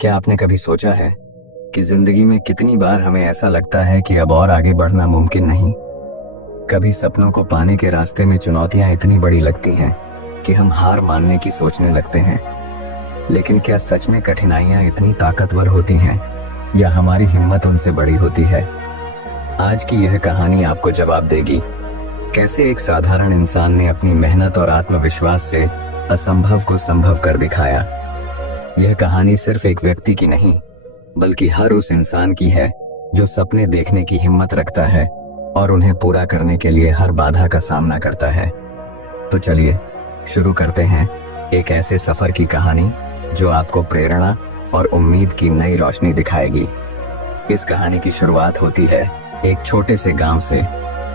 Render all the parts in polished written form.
क्या आपने कभी सोचा है कि जिंदगी में कितनी बार हमें ऐसा लगता है कि अब और आगे बढ़ना मुमकिन नहीं। कभी सपनों को पाने के रास्ते में चुनौतियां इतनी बड़ी लगती हैं कि हम हार मानने की सोचने लगते हैं। लेकिन क्या सच में कठिनाइयां इतनी ताकतवर होती हैं या हमारी हिम्मत उनसे बड़ी होती है? आज की यह कहानी आपको जवाब देगी। कैसे एक साधारण इंसान ने अपनी मेहनत और आत्मविश्वास से असंभव को संभव कर दिखाया। यह कहानी सिर्फ एक व्यक्ति की नहीं, बल्कि हर उस इंसान की है जो सपने देखने की हिम्मत रखता है और उन्हें पूरा करने के लिए हर बाधा का सामना करता है। तो चलिए शुरू करते हैं एक ऐसे सफर की कहानी जो आपको प्रेरणा और उम्मीद की नई रोशनी दिखाएगी। इस कहानी की शुरुआत होती है एक छोटे से गांव से,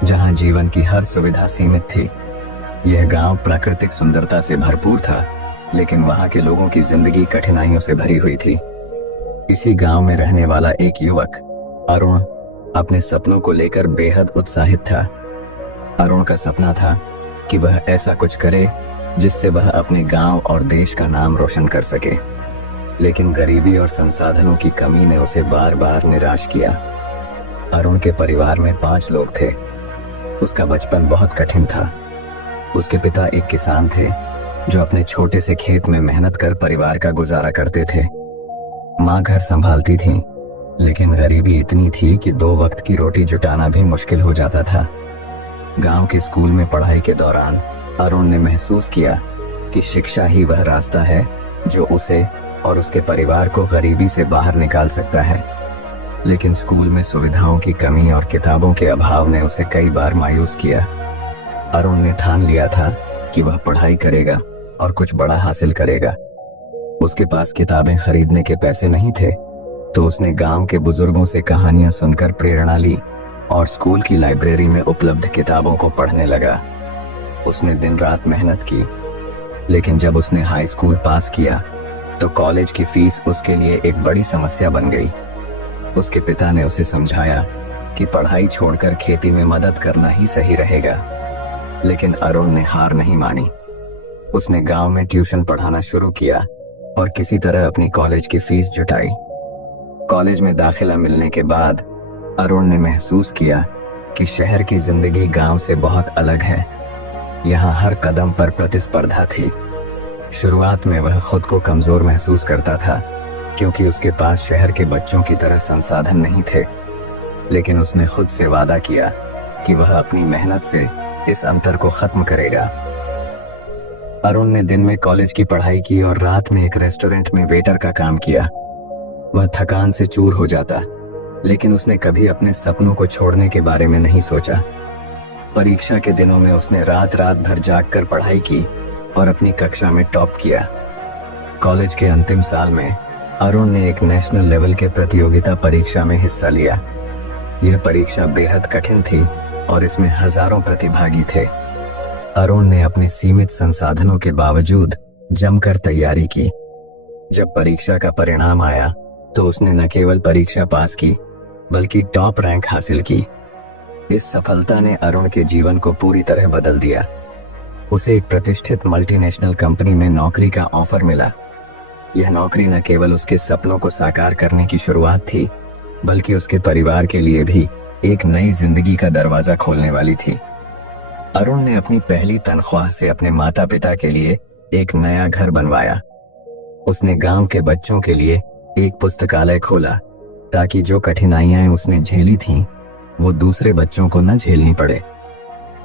जहां जीवन की हर सुविधा सीमित थी। यह गांव प्राकृतिक सुंदरता से भरपूर था, लेकिन वहां के लोगों की जिंदगी कठिनाइयों से भरी हुई थी। इसी गांव में रहने वाला एक युवक अरुण अपने सपनों को लेकर बेहद उत्साहित था। अरुण का सपना था कि वह ऐसा कुछ करे जिससे वह अपने गांव और देश का नाम रोशन कर सके। लेकिन गरीबी और संसाधनों की कमी ने उसे बार बार निराश किया। अरुण के परिवार में 5 लोग थे। उसका बचपन बहुत कठिन था। उसके पिता एक किसान थे जो अपने छोटे से खेत में मेहनत कर परिवार का गुजारा करते थे। माँ घर संभालती थी, लेकिन गरीबी इतनी थी कि 2 वक्त की रोटी जुटाना भी मुश्किल हो जाता था। गांव के स्कूल में पढ़ाई के दौरान अरुण ने महसूस किया कि शिक्षा ही वह रास्ता है जो उसे और उसके परिवार को गरीबी से बाहर निकाल सकता है। लेकिन स्कूल में सुविधाओं की कमी और किताबों के अभाव ने उसे कई बार मायूस किया। अरुण ने ठान लिया था कि वह पढ़ाई करेगा और कुछ बड़ा हासिल करेगा। उसके पास किताबें खरीदने के पैसे नहीं थे, तो उसने गांव के बुजुर्गों से कहानियां सुनकर प्रेरणा ली और स्कूल की लाइब्रेरी में उपलब्ध किताबों को पढ़ने लगा। उसने दिन रात मेहनत की, लेकिन जब उसने हाई स्कूल पास किया तो कॉलेज की फीस उसके लिए एक बड़ी समस्या बन गई। उसके पिता ने उसे समझाया कि पढ़ाई छोड़कर खेती में मदद करना ही सही रहेगा, लेकिन अरुण ने हार नहीं मानी। उसने गांव में ट्यूशन पढ़ाना शुरू किया और किसी तरह अपनी कॉलेज की फीस जुटाई। कॉलेज में दाखिला मिलने के बाद अरुण ने महसूस किया कि शहर की जिंदगी गांव से बहुत अलग है। यहाँ हर कदम पर प्रतिस्पर्धा थी। शुरुआत में वह खुद को कमजोर महसूस करता था, क्योंकि उसके पास शहर के बच्चों की तरह संसाधन नहीं थे। लेकिन उसने खुद से वादा किया कि वह अपनी मेहनत से इस अंतर को खत्म करेगा। अरुण ने दिन में कॉलेज की पढ़ाई की और रात में एक रेस्टोरेंट में वेटर का काम किया। वह थकान से चूर हो जाता, लेकिन उसने कभी अपने सपनों को छोड़ने के बारे में नहीं सोचा। परीक्षा के दिनों में उसने रात रात भर जागकर पढ़ाई की और अपनी कक्षा में टॉप किया। कॉलेज के अंतिम साल में अरुण ने एक नेशनल लेवल के प्रतियोगिता परीक्षा में हिस्सा लिया। यह परीक्षा बेहद कठिन थी और इसमें हजारों प्रतिभागी थे। अरुण ने अपने सीमित संसाधनों के बावजूद जमकर तैयारी की। जब परीक्षा का परिणाम आया तो उसने न केवल परीक्षा पास की, बल्कि टॉप रैंक हासिल की। इस सफलता ने अरुण के जीवन को पूरी तरह बदल दिया। उसे एक प्रतिष्ठित मल्टीनेशनल कंपनी में नौकरी का ऑफर मिला। यह नौकरी न केवल उसके सपनों को साकार करने की शुरुआत थी, बल्कि उसके परिवार के लिए भी एक नई जिंदगी का दरवाजा खोलने वाली थी। अरुण ने अपनी पहली तनख्वाह से अपने माता पिता के लिए एक नया घर बनवाया। उसने गांव के बच्चों के लिए एक पुस्तकालय खोला, ताकि जो कठिनाइयां उसने झेली थीं, वो दूसरे बच्चों को न झेलनी पड़े।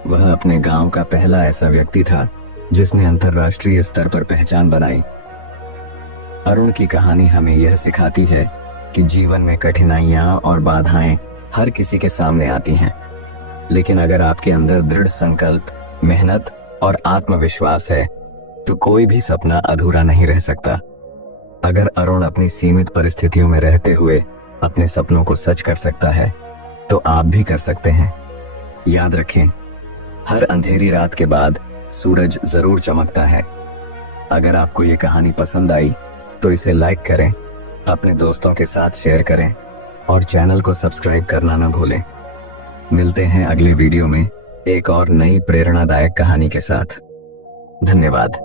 वह अपने गांव का पहला ऐसा व्यक्ति था जिसने अंतर्राष्ट्रीय स्तर पर पहचान बनाई। अरुण की कहानी हमें यह सिखाती है कि जीवन में कठिनाइयां और बाधाएं हर किसी के सामने आती हैं, लेकिन अगर आपके अंदर दृढ़ संकल्प, मेहनत और आत्मविश्वास है तो कोई भी सपना अधूरा नहीं रह सकता। अगर अरुण अपनी सीमित परिस्थितियों में रहते हुए अपने सपनों को सच कर सकता है, तो आप भी कर सकते हैं। याद रखें, हर अंधेरी रात के बाद सूरज जरूर चमकता है। अगर आपको ये कहानी पसंद आई तो इसे लाइक करें, अपने दोस्तों के साथ शेयर करें और चैनल को सब्सक्राइब करना न भूलें। मिलते हैं अगले वीडियो में एक और नई प्रेरणादायक कहानी के साथ। धन्यवाद।